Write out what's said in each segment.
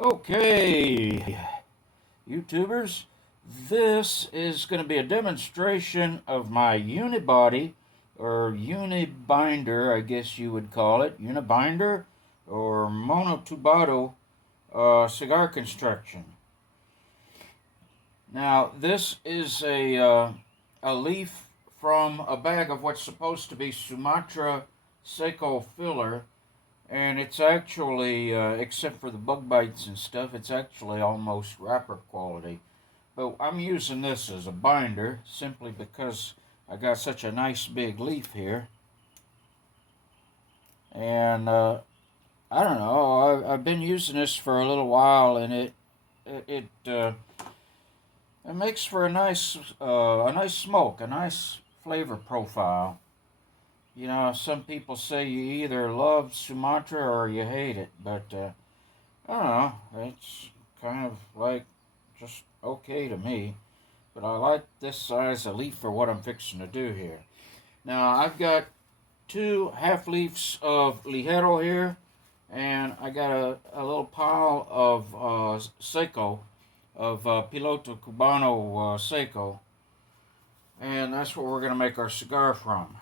Okay, YouTubers, this is going to be a demonstration of my unibody, or unibinder, I guess you would call it, unibinder, or monotubado cigar construction. Now, this is a leaf from a bag of what's supposed to be Sumatra Seco filler, and it's actually, except for the bug bites and stuff, it's actually almost wrapper quality. But I'm using this as a binder simply because I got such a nice big leaf here. And I don't know, I've been using this for a little while, and it makes for a nice smoke, a nice flavor profile. You know, some people say you either love Sumatra or you hate it, but I don't know. It's kind of like just okay to me. But I like this size of leaf for what I'm fixing to do here. Now, I've got two half leaves of Ligero here, and I got a little pile of Seco, of Piloto Cubano Seco, and that's what we're going to make our cigar from.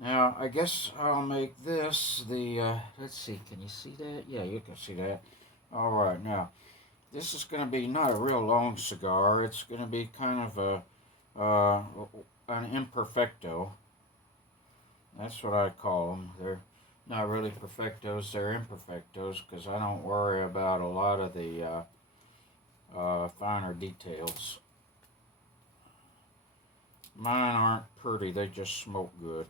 Now, I guess I'll make this let's see, can you see that? Yeah, you can see that. Alright, now, this is going to be not a real long cigar. It's going to be kind of an Imperfecto. That's what I call them. They're not really perfectos, they're imperfectos, because I don't worry about a lot of the finer details. Mine aren't pretty, they just smoke good.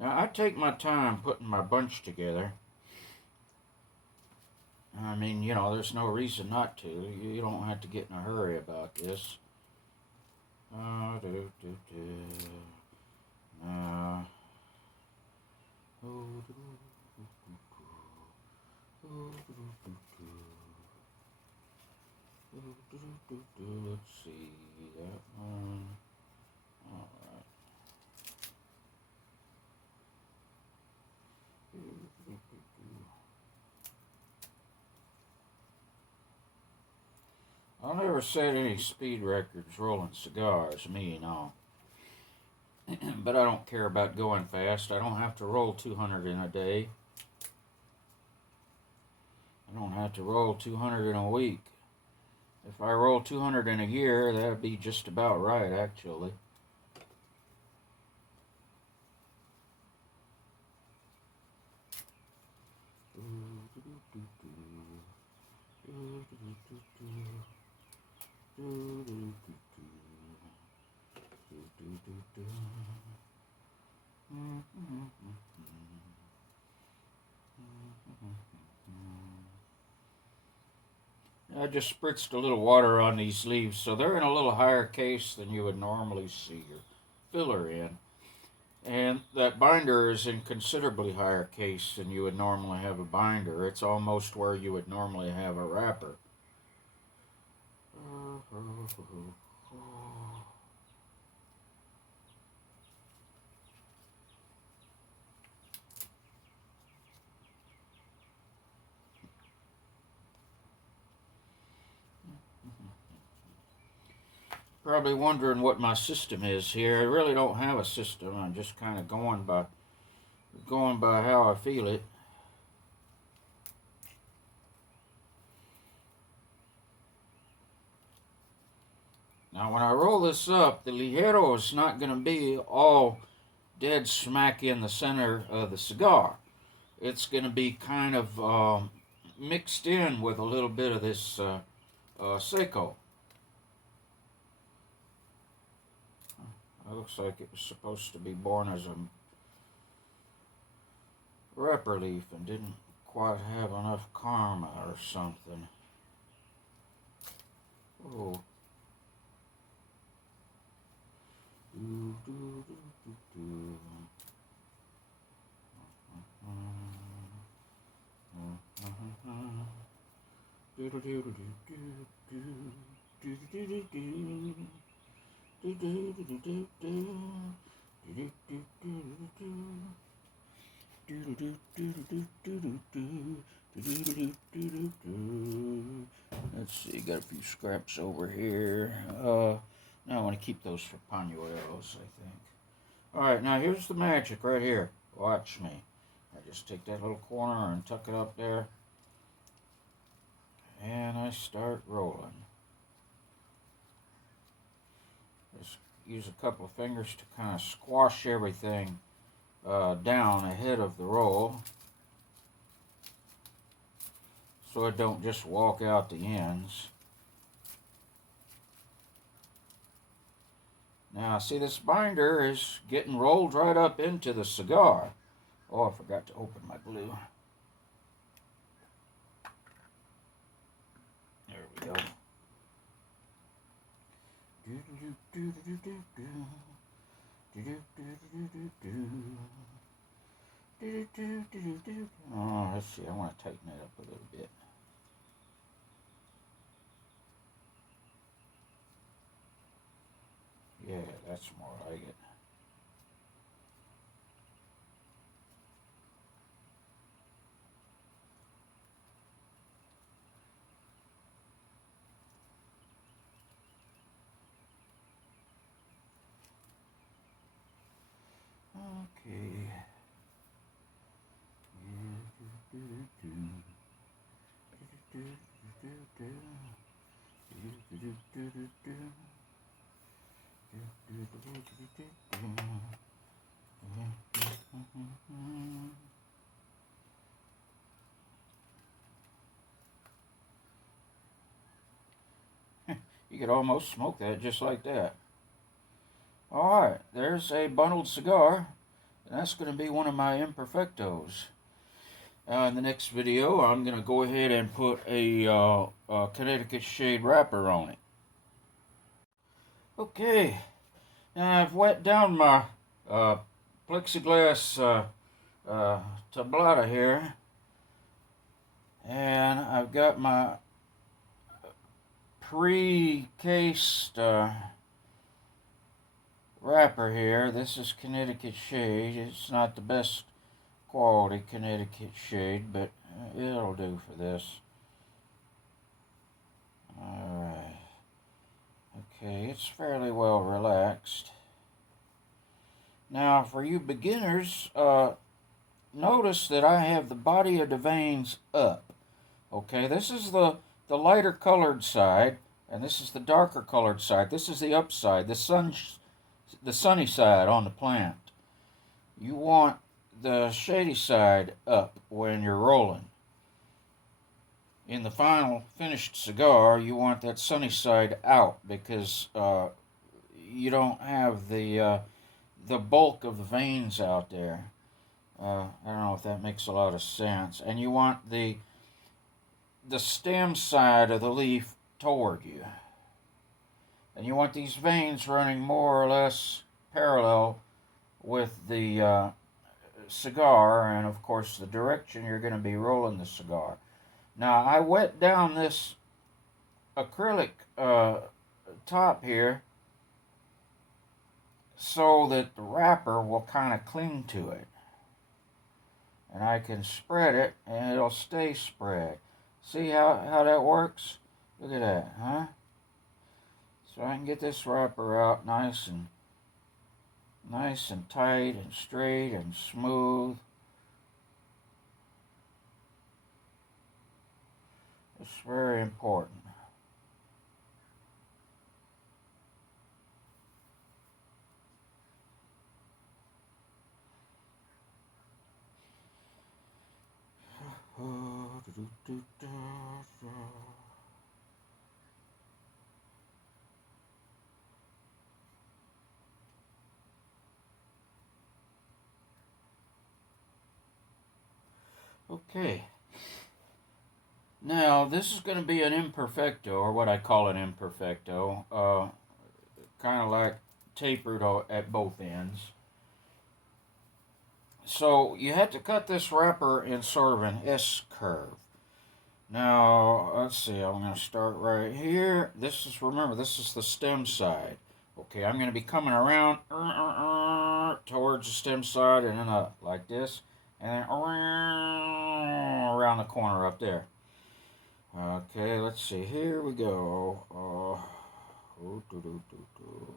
Now, I take my time putting my bunch together. I mean, you know, there's no reason not to. You don't have to get in a hurry about this. Now, let's see, that one. Alright. I'll never set any speed records rolling cigars, me and all. But I don't care about going fast. I don't have to roll 200 in a day. I don't have to roll 200 in a week. If I roll 200 in a year, that would be just about right, actually. I just spritzed a little water on these leaves, so they're in a little higher case than you would normally see your filler in. And that binder is in considerably higher case than you would normally have a binder. It's almost where you would normally have a wrapper. Probably wondering what my system is here. I really don't have a system. I'm just kind of going by how I feel it. Now, when I roll this up, the ligero is not going to be all dead smack in the center of the cigar. It's going to be kind of mixed in with a little bit of this Seco. It looks like it was supposed to be born as a wrapper leaf and didn't quite have enough karma or something. Oh. Let's see, got a few scraps over here. Now I want to keep those for pañuelos, I think. Alright, now here's the magic right here. Watch me. I just take that little corner and tuck it up there. And I start rolling. Just use a couple of fingers to kind of squash everything down ahead of the roll, so it don't just walk out the ends. Now see, this binder is getting rolled right up into the cigar. Oh, I forgot to open my glue. There we go. Oh, let's see, I want to tighten it up a little bit. Yeah, that's more like it. Okay. You could almost smoke that just like that. Alright, there's a bundled cigar. And that's going to be one of my Imperfectos. In the next video, I'm going to go ahead and put a Connecticut shade wrapper on it. Okay, now I've wet down my plexiglass tablata here. And I've got my pre-cased wrapper here. This is Connecticut shade. It's not the best quality Connecticut shade, but it'll do for this. Alright. Okay, it's fairly well relaxed. Now, for you beginners, notice that I have the body of the veins up. Okay, this is the lighter colored side, and this is the darker colored side. This is the upside, the sunny side on the plant. You want the shady side up when you're rolling. In the final finished cigar, you want that sunny side out because you don't have the bulk of the veins out there. I don't know if that makes a lot of sense. And you want the stem side of the leaf toward you. And you want these veins running more or less parallel with the cigar, and of course the direction you're going to be rolling the cigar. Now I wet down this acrylic top here so that the wrapper will kind of cling to it. And I can spread it and it'll stay spread. See how that works? Look at that, huh? So I can get this wrapper out nice and tight and straight and smooth. It's very important. Okay. Now, this is going to be an Imperfecto, or what I call an Imperfecto. Kind of like tapered at both ends. So, you have to cut this wrapper in sort of an S-curve. Now, let's see, I'm going to start right here. Remember, this is the stem side. Okay, I'm going to be coming around towards the stem side and then up like this, and then around the corner up there. Okay, let's see. Here we go. Oh, do, do, do, do.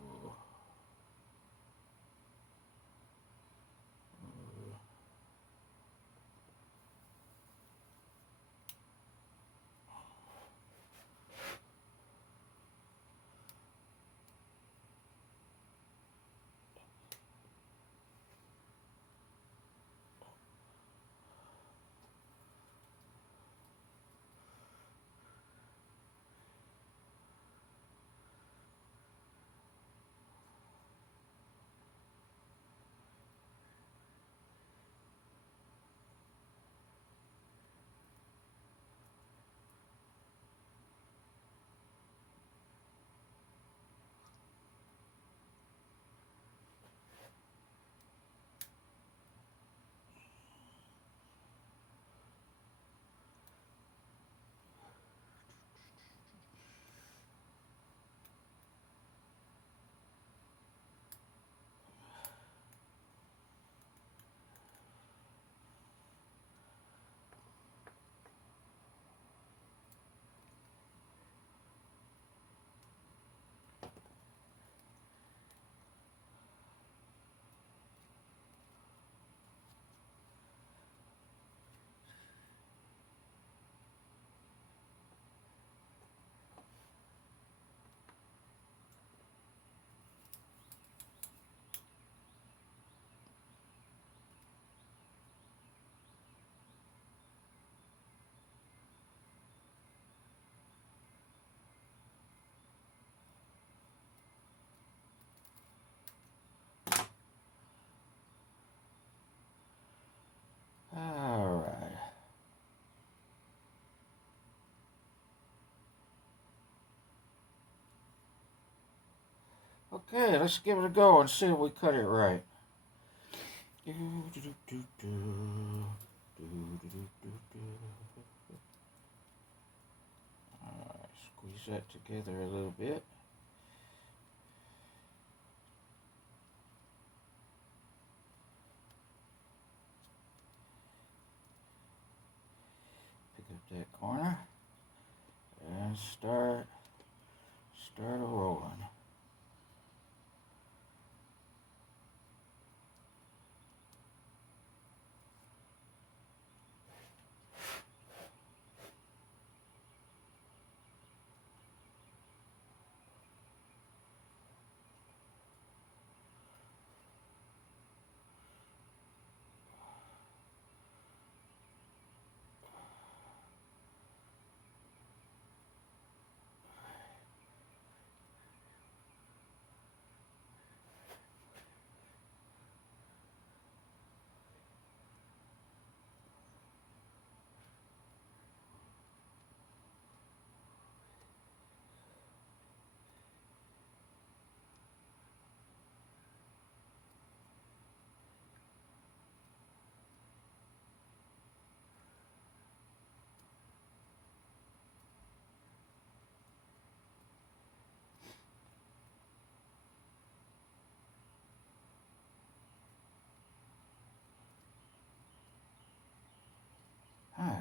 All right. Okay, let's give it a go and see if we cut it right. Alright, squeeze that together a little bit. Pick up that corner and start a rolling.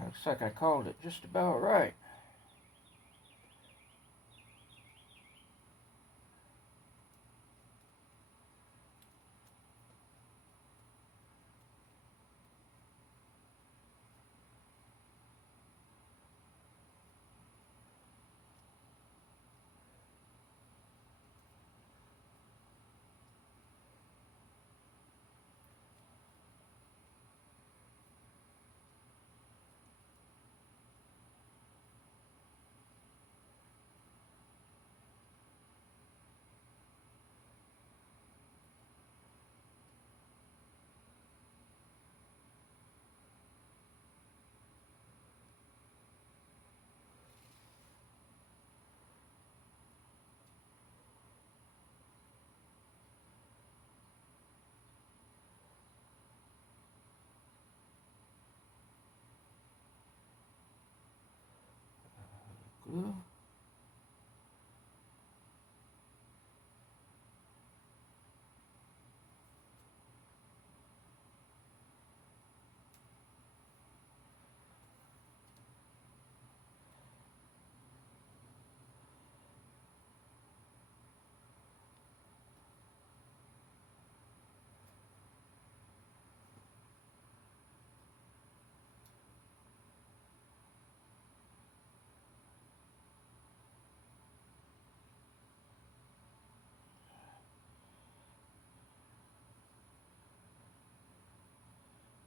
Looks like I called it just about right.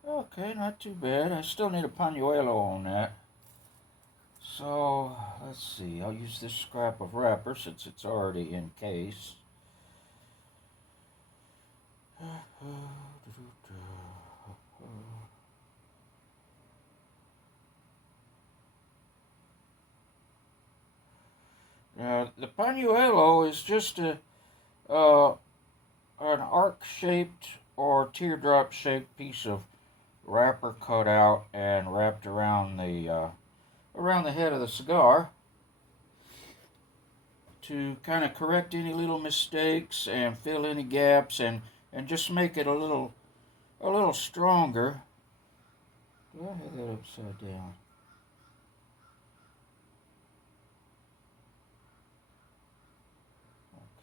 Okay, not too bad. I still need a pañuelo on that. So, let's see. I'll use this scrap of wrapper since it's already in case. Now, the pañuelo is just uh, an arc-shaped or teardrop-shaped piece of wrapper cut out and wrapped around the head of the cigar to kind of correct any little mistakes and fill any gaps and just make it a little stronger. Do I have that upside down?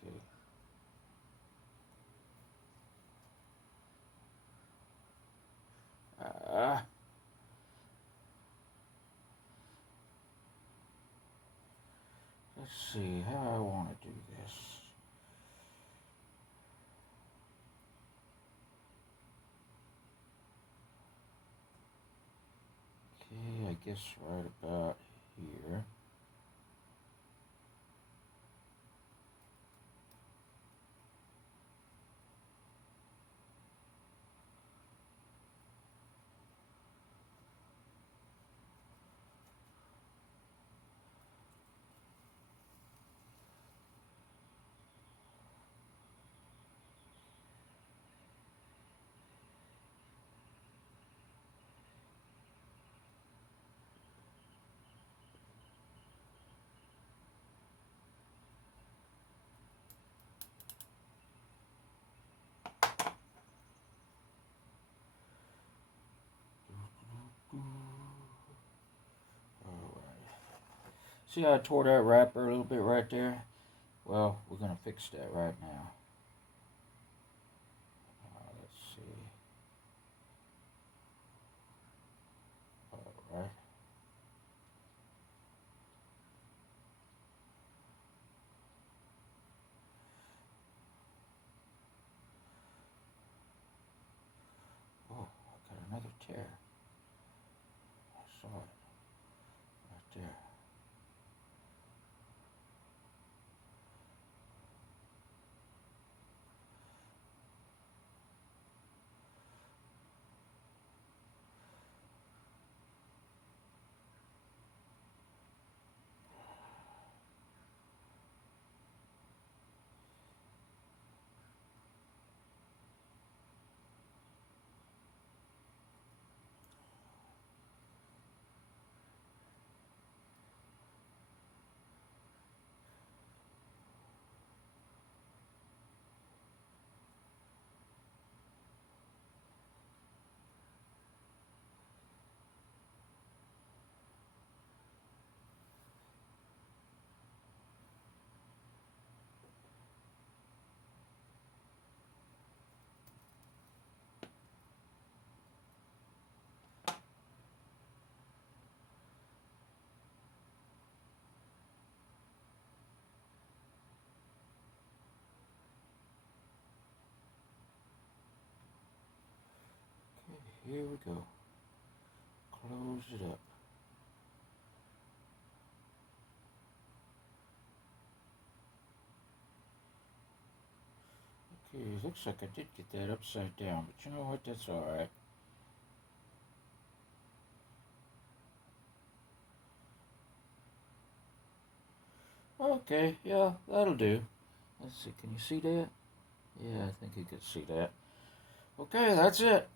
Okay. Uh, let's see how I want to do this. Okay, I guess right about here. Alright. See how I tore that wrapper a little bit right there? Well, we're going to fix that right now. Let's see. Alright. Oh, I got another tear. I saw it right there. Okay, here we go. Close it up. Okay, looks like I did get that upside down, but you know what? That's alright. Okay, yeah, that'll do. Let's see, can you see that? Yeah, I think you can see that. Okay, that's it.